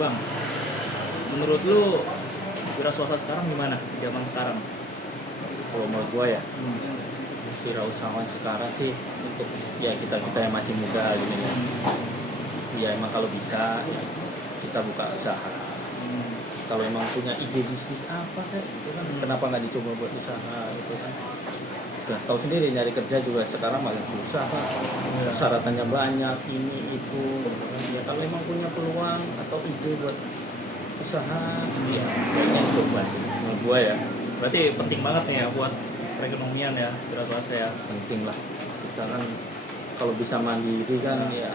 Bang, menurut lu wira swasta sekarang gimana? Zaman sekarang? Kalau menurut gua ya, wirausahawan sekarang sih untuk ya kita yang masih muda gitu ya. Ya emang kalau bisa ya, kita buka usaha. Kalau emang punya ide bisnis apa kan, itu kan kenapa nggak dicoba buat usaha gitu kan? Udah tahu sendiri nyari kerja juga sekarang malah susah kan. Persyaratannya banyak ini itu. Ya kalau emang punya peluang atau ide buat usaha, ya kayaknya coba. Menurut gua ya Berarti penting banget nih ya buat perekonomian ya, wira swasta ya. penting lah. Kita kan kalau bisa mandiri kan ya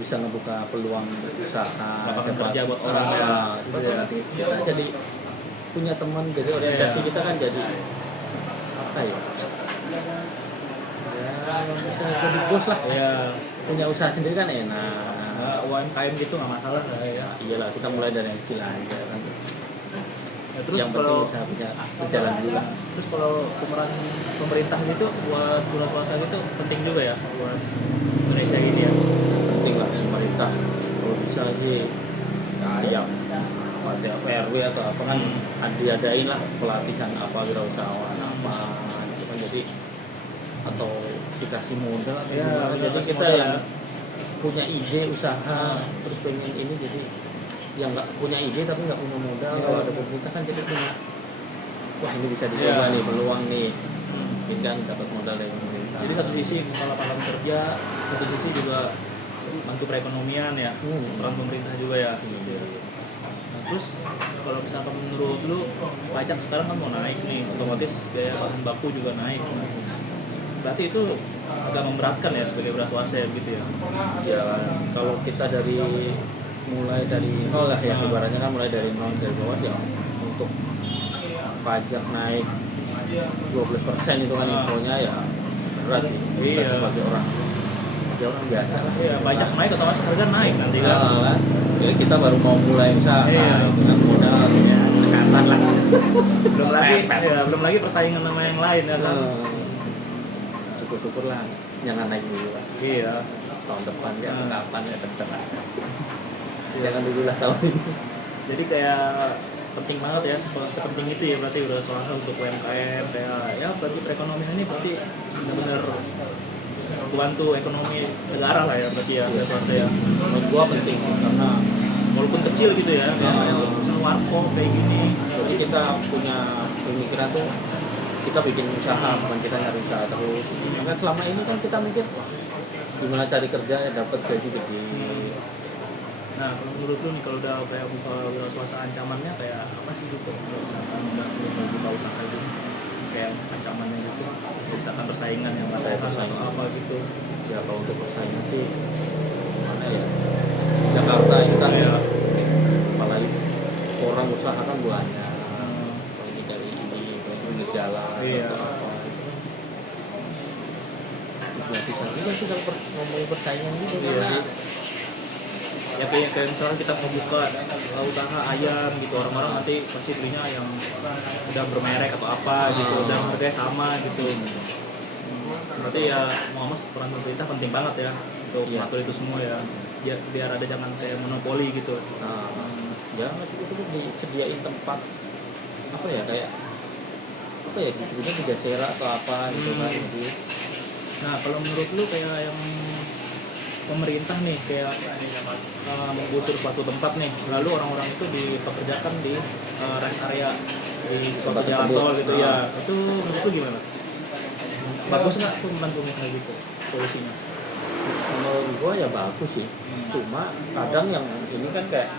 bisa ngebuka peluang usaha, Lapangan kerja buat orang ya. Gitu ya. Nanti kita jadi punya teman, jadi orientasi kita kan jadi apa ya? Ya bisa jadi bos lah. Ya, Punya usaha sendiri kan enak. UMKM gitu nggak masalah lah ya. Iyalah kita mulai dari yang kecil aja kan. Ya, terus Yang penting kalau usaha punya berjalan dulu lah. terus kalau pemeran pemerintah gitu buat wira swasta gitu penting juga ya buat Indonesia gini ya. Penting lah pemerintah kalau bisa sih ya PRW atau apa kan diadain lah pelatihan apa wirausahawan apa gitu kan, jadi atau dikasih modal atau Ya, gimana. Jadi dikasih kita modal yang ya. punya ide usaha terus pengen ini, jadi yang nggak punya ide tapi nggak punya modal, kalau ada pemerintah kan jadi punya wah ini bisa dicoba nih peluang nih, ini kan dapat modal dari pemerintah. Jadi satu sisi buka lapangan kerja, satu sisi juga bantu perekonomian ya, peran pemerintah juga ya. Nah, terus kalau misalkan menurut lu pajak sekarang kan mau naik nih, otomatis biaya bahan baku juga naik. Berarti itu agak memberatkan ya sebagai wira swasta ya gitu ya. Ya kalau kita mulai dari nol lah ya, ibaratnya kan mulai dari nol dari bawah ya, untuk pajak naik 12% itu kan infonya ya berat sih. Kita Iya. sebagai orang biasa lah. Iya, pajak naik otomatis harga naik nanti kan. Kan? Jadi kita baru mau mulai usaha, Iya. itu kan modal ya sekatan lah. Belum lagi persaingan sama yang lain ya kan. Syukur-syukur lah jangan naik dulu lah. Iya. Tahun depan ya kapan ya terserah. Jangan dulu lah tahun ini. Jadi kayak penting banget ya, sepenting itu ya berarti udah swasta untuk UMKM kayak ya berarti perekonomian ini berarti benar-benar membantu ekonomi negara lah ya berarti ya swasta ya. Menurut gua penting karena Walaupun kecil gitu ya, kayak usaha warkop kayak gini. jadi kita punya pemikiran tuh kita bikin usaha, bukan kita nyari usaha terus. Maka selama ini kan kita mikir gimana cari kerja ya dapat gaji gede. Nah, kalau menurut lu nih kalau udah kayak buka wira swasta ancamannya kayak apa sih gitu? Misalkan udah buka usaha gitu, kayak ancamannya gitu, misalkan persaingan yang nggak sehat atau apa gitu. Ya kalau untuk persaingan sih mana ya, Jakarta itu kan ya, apalagi orang usaha kan banyak, apalagi dari ini pinggir jalan atau apa. Itu sih kalau ngomongin persaingan gitu Iya. Ya kayak misalnya kita mau buka usaha ayam gitu, orang-orang nanti pasti belinya yang udah bermerek atau apa gitu, dan harganya sama gitu. Berarti ya mau peran pemerintah penting banget ya untuk mengatur itu semua ya, biar ada jangan kayak monopoli gitu. Ya cukup disediain tempat apa ya, kayak apa ya sebetulnya di Jasera atau apa gitu kan. Nah kalau menurut lu kayak yang pemerintah nih kayak menggusur suatu tempat nih, lalu orang-orang itu dipekerjakan di rest area di suatu jalan tol gitu ya, itu menurut lu gimana? Bagus nggak tuh membantu kayak gitu solusinya? Menurut gua ya bagus sih, cuma kadang yang ini kan kayak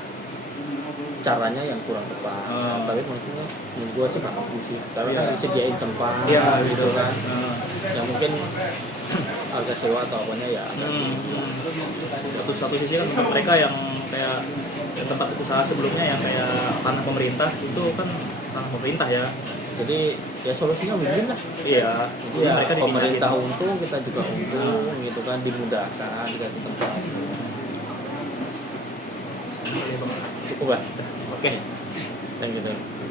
caranya yang kurang tepat. Tapi menurut gua sih bagus sih, karena kan disediain tempat gitu kan. Ya mungkin harga sewa atau apanya ya. Satu sisi kan untuk mereka yang kayak tempat usaha sebelumnya yang kayak tanah pemerintah itu kan tanah pemerintah ya. Jadi ya solusinya win-win lah. Iya. Jadi ya, mereka pemerintah untung, kita juga untung gitu kan, dimudahkan dikasih tempat. Cukup lah. Oke. Thank you.